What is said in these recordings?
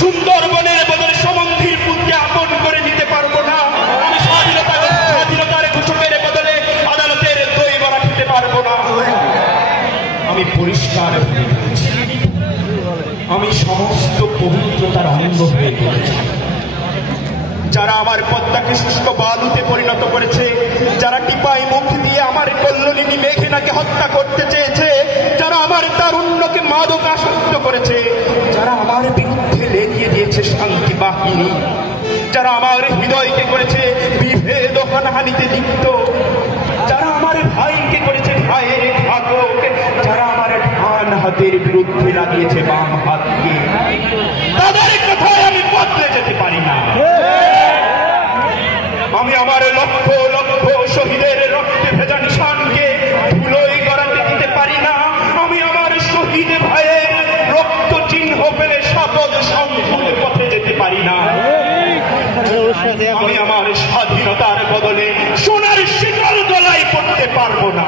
সুন্দরবনের বদলে সমন্ধির পুত্রকে আপন করে নিতে পারবো না। আমি স্বাধীনতার ঘোষকের বদলে আদালতের দই বড়া খেতে পারবো না। আমি পরিষ্কার আমি সমস্ত পবিত্রতার অঙ্গ হয়ে গেছি। যারা আমার পদ্মাকে শুষ্ক বালুতে পরিণত করেছে, যারা টিপাই মুখ দিয়ে আমার কল্যাণী মেঘনাকে হত্যা করতে চেয়েছে, যারা আমার তারুণ্যকে মাদকাসক্ত করেছে, যারা আমার বিরুদ্ধে লেগিয়ে দিয়েছে শান্তি বাহিনী, যারা আমার হৃদয়কে করেছে বিভেদ হানাহানিতে লিপ্ত, যারা আমার ভাইকে করেছে ভাইয়ের ঘাতক, যারা আমার ডান হাতের বিরুদ্ধে লাগিয়েছে বাম হাতকে, তাদের কথায় আমি বদলে যেতে পারি না। আমি আমার লক্ষ লক্ষ শহীদের রক্তে ভেজা নিশানকে ধুলোয় গড়াতে দিতে পারি না। আমি আমার শহীদ ভাইয়ের রক্ত চিহ্ন ফেলে শপথ সম্পূর্ণ পথে যেতে পারি না। আমি আমার স্বাধীনতার বদলে সোনার শিকল গলায় পড়তে পারবো না।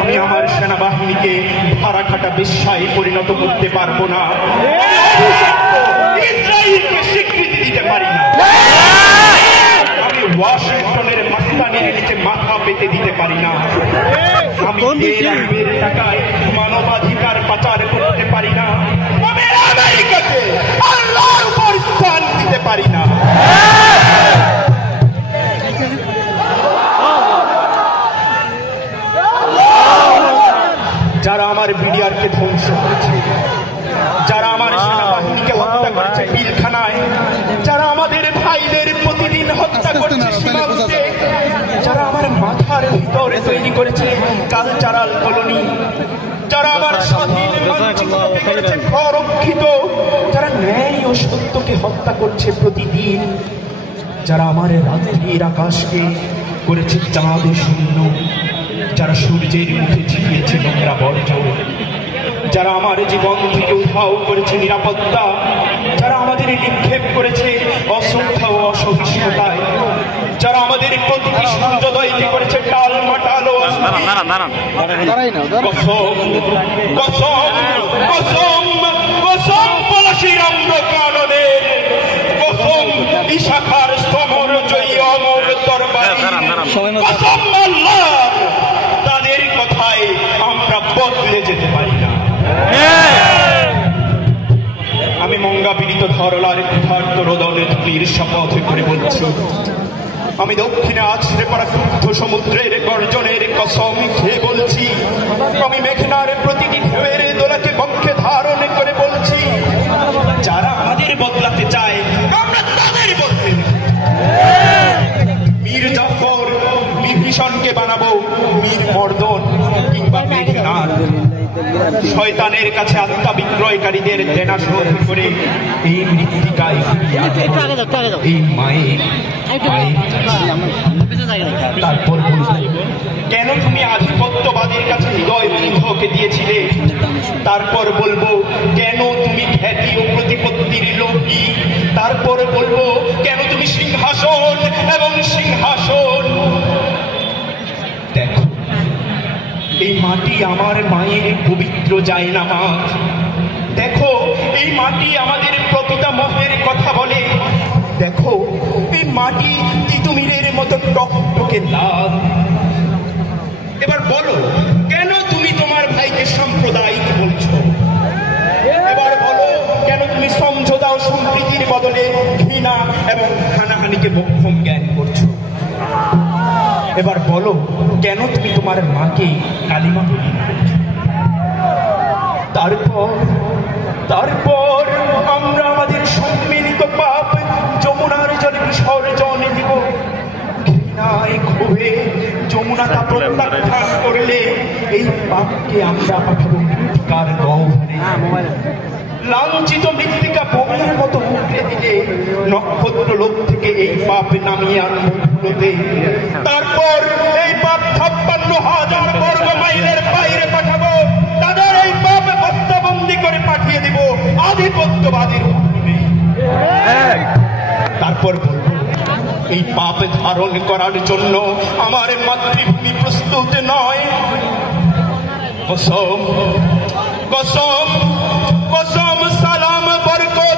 আমি আমার সেনাবাহিনীকে ভাড়া খাটা বেশ্যায় পরিণত করতে পারবো না। ইসরায়েলকে স্বীকৃতি দিতে পারি না। আমি ওয়াশিংটনের মাস্তানির নিচে মাথা পেতে দিতে পারি না। আমি দেশের টাকায় মানবাধিকার পাচার করতে পারি না। আমি আমেরিকাকে আল্লাহর উপর স্থান দিতে পারি না। যারা আমার বিডিআরকে ধ্বংস করেছে, যারা আমার সেনাবাহিনীকে হত্যা করেছে পিলখানায়, যারা আমাদের ভাইদের প্রতিদিন হত্যা করছে সীমান্তে, যারা আমার মাথার ভিতরে তৈরি করেছে কালচারাল কলোনি, যারা আমার স্বাধীন মানচিত্রকে করেছে অরক্ষিত, যারা ন্যায় ও সত্যকে হত্যা করছে প্রতিদিন, যারা আমার রাত্রির আকাশকে করেছে চাঁদ শূন্য, যারা সূর্যের মুখে ছিটিয়েছে নোংরা বর্জ্য, যারা আমার জীবন থেকে উধাও করেছে নিরাপত্তা, যারা আমাদের নিক্ষেপ করেছে অশ্রদ্ধা ও অসহিষ্ণুতায়, যারা আমাদের প্রতিটি সূর্যোদয়কে করেছে টালমাটাল ও ইশাখার সমর জয়ী অমর তরবারি, তাদের কথায় আমরা বদলে যেতে পারি না। আমি মঙ্গা পীড়িত ধরলার ক্ষুধার্ত রোদনে ধীর শপথ করে বলছি, আমি দক্ষিণে আছড়ে পড়া ক্রুদ্ধ সমুদ্রের গর্জনের কসম খেয়ে বলছি, আমি মেঘনার প্রতিটি ঢেউয়ের দোলাকে বক্ষে ধারণ করে বলছি, যারা আমাদের বদলাতে চায় আমরা তাদের বদলে মীর জাফর বিভীষণকে বানাবো মীর মর্দন কিংবা মেঘনার। শয়তানের কাছে আত্মা বিক্রয়কারীদের দেনা শোধ করে এই মৃত্তিকায় এই মায়ের তারপর কেন তুমি আধিপত্যবাদের কাছে হৃদয় বন্ধকে দিয়েছিলে? তারপর বলবো কেন তুমি খ্যাতি ও প্রতিপত্তির লোভী? তারপর বলবো কেন তুমি সিংহাসন এবং সিংহাসন। দেখো, এই মাটি আমার মায়ের পবিত্র জায়নামাজ। দেখো, এই মাটি আমাদের প্রপিতামহের কথা বলে। দেখো, এই মাটি তিতুমিরের মতো টকটকে লাল। এবার বলো, কেন তুমি তোমার ভাইকে সাম্প্রদায়িক বলছো? এবার বলো, কেন তুমি সমঝোতা ও সম্প্রীতির বদলে ঘৃণা এবং হানাহানিকে মোক্ষম জ্ঞান করছো? এবার বলো, কেন তুমি তোমার মাকে কালিমা বলি? তারপর আমরা আমাদের সম্মিলিত পাপ যমুনার জলে বিসর্জন দিব। ঘৃণায় ক্ষোভে যমুনা তা প্রত্যাখ্যান করলে এই পাপকে আমরা পাঠাবো মৃত্তিকার গহ্বরে। লাঞ্ছিত মৃত্তিকা বোমের মতো উঠে দিলে নক্ষত্র লোক থেকে এই পাপ নামিয়ে আনবো ধুলোতে। তারপর এই পাপ 56,000 বর্গ মাইলের বাইরে পাঠাবো। তাদের এই পাপ বস্তাবন্দি করে পাঠিয়ে দিব আধিপত্যবাদীর অধীনে। তারপর বলবো, এই পাপ ধারণ করার জন্য আমার মাতৃভূমি প্রস্তুত নয়। কসম কসম কসম সালাম বরকত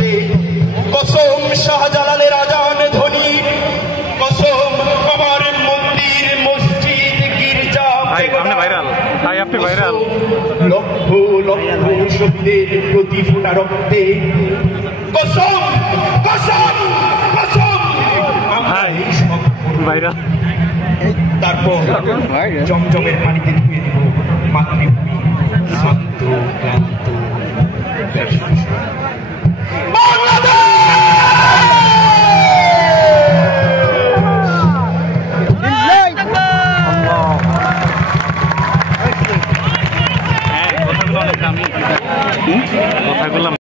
রক্তে, কসম শাহজালালের আজান ধ্বনি, কসম আমার মন্দির মসজিদ গির্জা, লক্ষ লক্ষ শহীদের প্রতি ফোঁটা রক্তে, কসম কসম কসম আমরা এইসব ভাইরাল। তারপর জমজমের পানিতে ধুয়ে দেব মাতৃভূমি শান্ত ক্লান্ত কথাগুলো